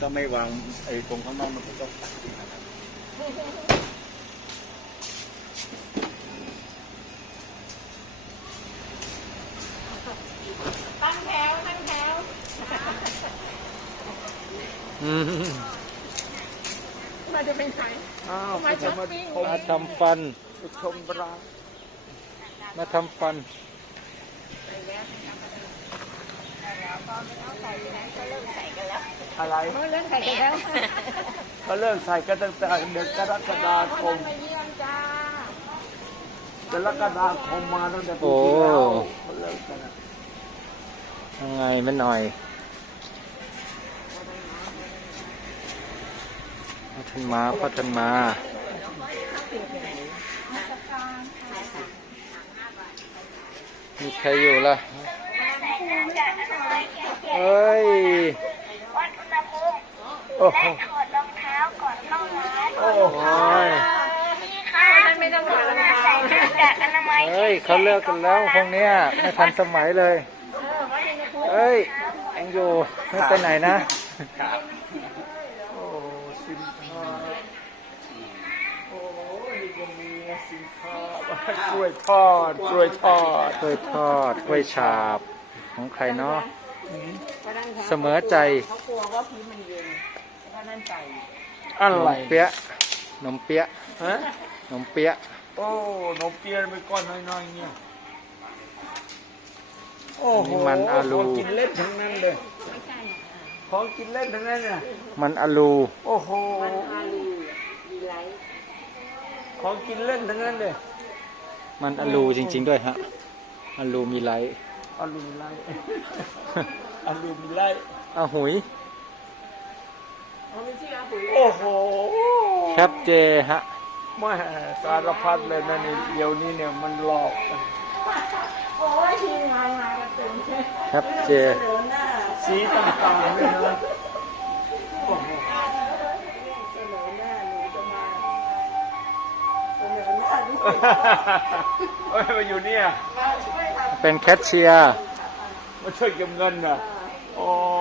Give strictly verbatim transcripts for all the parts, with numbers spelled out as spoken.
ถ้าไม่วางไอ้ตรงข้างนอกมันก็ตั้งแถวตั้งแถวมาจะเป็นใครมาช้อปปิ้งมาทำฟันไปชมร้านมาทำฟันอะไรเขาเริ่มใส่กันแล้วเขาเริ่มใส่กันตั้งแต่เดือนกรกฎาคมมาเยี่ยมจ้ากรกฎาคมมาตั้งแต่ปีที่แล้วเขาเริ่มกันยังไงไม่หน่อยพัฒนมาพัฒนมามีใครอยู่ล่ะเอ้ยโอ้โหถอดรองเท้าก่อนเข้าร้านโอ้ยนี่ค่ะไม่ต้องถอดรองเท้าใส่หน้ากากอนามัยเฮ้ยเขาเลิกกันแล้วพวกเนี้ยไม่ทันสมัยเลยเอ้ยยังอยู่ไม่ไปไหนนะโอ้สินค้าโอ้นี่ก็มีสินค้ากล้วยทอดกล้วยทอดกล้วยทอดกล้วยฉาบของใครเนาะเสมอใจเขากลัวว่าพื้นมันเย็นเพราะนั่นใส่อะไรเปี๊ยะนมเปี๊ยะฮะนมเปี๊ยะโอ้นมเปี๊ยะไปก้อนน้อยๆเนี่ยโอ้โหมันอาลูของกินเล่นทั้งนั้นเลยของกินเล่นทั้งนั้นเนี่ยมันอาลูโอ้โหอาลูดีไลท์ของกินเล่นทั้งนั้นเลยมันอาลูจริงๆด้วยฮะอาลูมีไลท์อาลูมิไลท์อาลูมิไลท์อาหุยเขาไม่ชื่ออาปุ๋ยโอ้โหแคปเจฮะแม่สารพัดเลยนะนี่เดี๋ยวนี้เนี่ยมันหลอกกันโอ้ยทีมงานมากันเต็มเลยแคปเจเดินหน้าสีต่างๆเลยนะโอ้โหเสนอหน้าหนูจะมาเสนอหน้าด้วยเฮ้ยมาอยู่เนี่ยมาช่วยทำเป็นแคชเชียร์มาช่วยเก็บเงินน่ะโอ้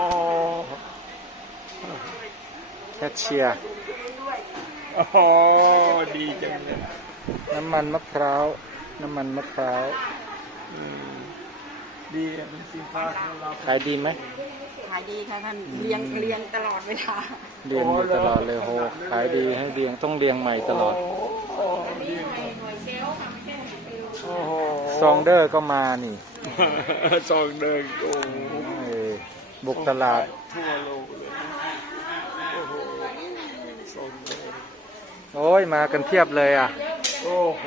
แคชเชียร์โอ้โหดีจังเลยน้ำมันมะพร้าวน้ำมันมะพร้าวอืมดีอ่ะเป็นสินค้าของเราขายดีไหมขายดีค่ะท่านเลี้ยงเลี้ยงตลอดเวลาเรียงอยู่ตลอดเลยโหขายดีให้เรียงต้องเรียงใหม่ตลอดโอ้โหดีหน่วยเซลล์ค่ะไม่ใช่หน่วยเซลล์โอ้โหซองเดอร์ก็มานี่ซองเดินโอ้โหเออบุกตลาดทั่วโลกเลยโอ้โหซองเดินโอ้ยมากันเพียบเลยอ่ะโอ้โห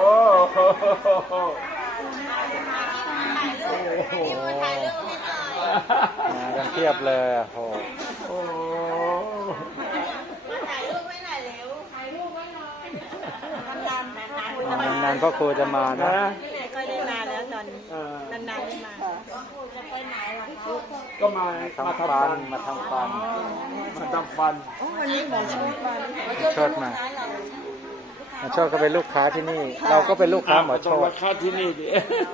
โอ้โหมากันเพียบเลยอ่ะโหโอ้โหถ่ายรูปไว้หน่อยเร็วถ่ายรูปไว้หน่อยนานๆนานๆนานๆพ่อครูจะมานะนะไม่ได้ก็ได้มาแล้วตอนนี้เออนานๆไม่มาจะไปไหนล่ะคะก็มาทำมาฟัทำฟันนมาทำฟันมาทำฟันโอ้วันนี้หมอชุดมาหมอโชดมาหมอโชดก็เป็นลูกค้าที่นี่ เราก็เป็นลูกค้าหมอโชต้องดมาค่าที่นี่ดิ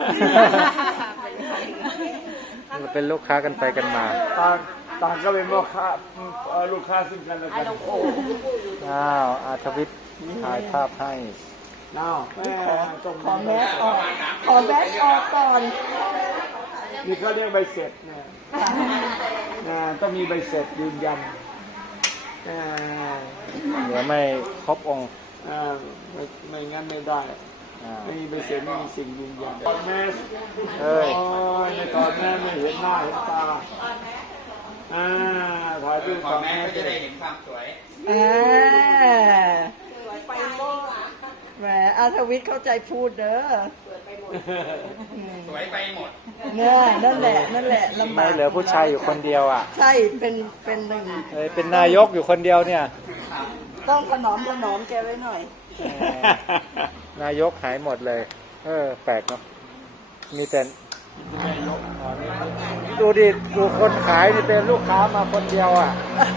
เราเป็นลูกค้ากันไปกันมาต่างต่างก็เป็นลูกค้าเอ่อลูกค้าซึ่งกันและกันอ้าวอาทวิทย์ถ่ายภาพให้น้าวแม่ต้องขอแมสออกขอแมสออกก่อนนี่เขาเรียกใบเสร็จเนี่ยนะต้องมีใบเสร็จยืนยันอ่าเดี๋ยวไม่ครบองค์อ่าไม่ไม่งั้นไม่ได้อ่าไม่มีใบเสร็จไม่มีสิ่งยืนยันถอดแมสเอ้ยโอ้ยไม่ถอดแมสไม่เห็นหน้าเห็นตาอ่าถ่ายรูปถอดแมสจะได้เห็นความสวยอ่าแหมอาทวิทย์เข้าใจพูดเด้อสวยไปหมดเนี่ยนั่นแหละนั่นแหละลำบาไม่กเหลือผู้ชายอยู่คนเดียวอ่ะใช่เป็นเป็นหนึ่งเอ้ยเป็นนายกอยู่คนเดียวเนี่ยต้องถนอมถนอมแกไว้หน่อยเออนายกหายหมดเลย เออ แปลกเนาะมีแต่ดูดิดูคนขายนี่เป็นลูกค้ามาคนเดียวอ่ะ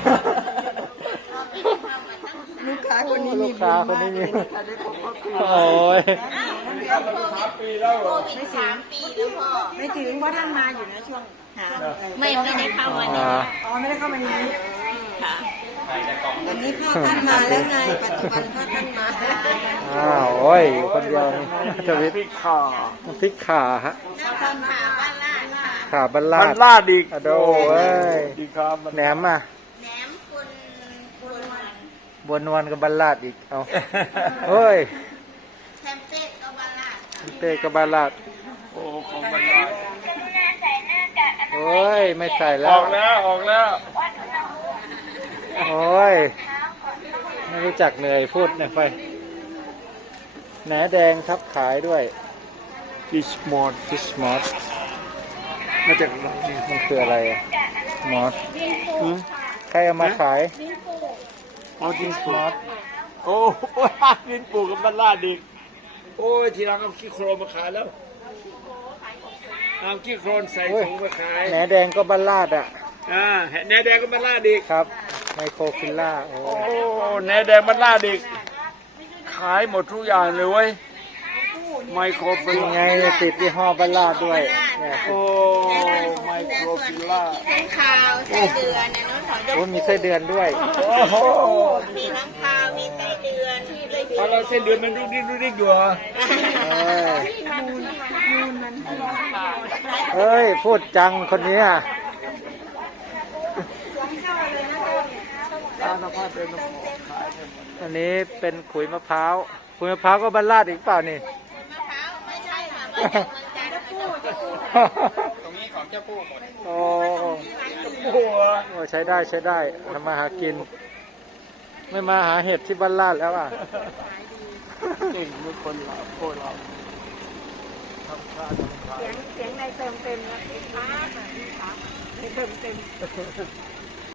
ลูกค้าคนนี้ลูมีกบุค้าญคนมากนี้เลมียนะคะได้พบครอบครัวโอ้ยปีแล้วเหรอไม่ถึงปีแล้วพ่อไม่ถึงเพราะท่านมาอยู่นะช่วงหาไม่ไม่ได้เข้ามาอ่าอ๋อไม่ได้เข้ามาในนี้ค่ะใครจะกล่องวันนี้พ่อท่านมาแล้วไงปัจจุบันพ่อท่านมาอ้าวโอ้ยอยู่คนเดียวนี่จะวิทพริกข่าพริกข่าฮะพ่อท่านมาบ้านล่าค่ะข่าบัลลามันดลาดอีกอะโดเอ้ยดีครับแหนมอ่ะแหนมคุณคุณวันบัวนวลกับบัลลาดอีกเอาเฮ้ยแทมเป้ก็บ้านล่าเต้กับบัลลาดโอ้ของมันลาดโอ้ยไม่ใส่แล้อวอกแล้วออกแล้วโอ้ยไม่รู้จักเหนื่อยพูดเนี่ยไปแหนแดงครับขายด้วยดิสมอดฟิชมอสมาจากไหนเนี่ยมันคืออะไรอะมอสหือใครเอามาขายอ๋อดินปูโอ้โหดินปูกับมันลาดอีกโอ้ยทีหลังเอาขี้โครนมาขายแล้วเอาขี้โครนใส่ถุงมาขายแหนแดงก็บัลลาดอ่ะอ่าแหนแดงก็มันลาดอีกครับไมโครฟิลล่าโอ้โอ้แหนแดงมันลาดอีกขายหมดทุกอย่างเลยเว้ยไมโครฟิลยังไงติดยี่ห้อบัลลาดด้วยเนี่ยโอ้ไมโครฟิลล่าข้างคาวไส้เดือนเนี่ยน้องถอนโอ้ยมีไส้เดือนด้วยโอ้โหมีข้างคาวมีไส้เดือนที่เลยเอาเราเส้นเดือนมันรุกดิกรุกดิกอยู่เหรอเอ้ยเอ้ย พูดจังคนนี้อ่ะตาหน้าผ้าเดินมาขอขายเลยอันนี้เป็นขุยมะพร้าว ขุยมะพร้าวก็บัลลาดอีกเปล่านี่มะพร้าวไม่ใช่ค่ะมาจากเมืองจันทร์พูดจะพูดตรงนี้ของเจ้าปู่หมดโอ้โอ้โหโอ้ใช้ได้ใช้ได้ทำมาหากิน ไม่มาหาเห็ดที่บัลลาดแล้วอ่ะเก่งเป็นคนเราโคตรเราทำค่าทำค่าเสียงเสียงในเติมเต็มนะพี่ค้าค่ะพี่ค้าในเติมเต็ม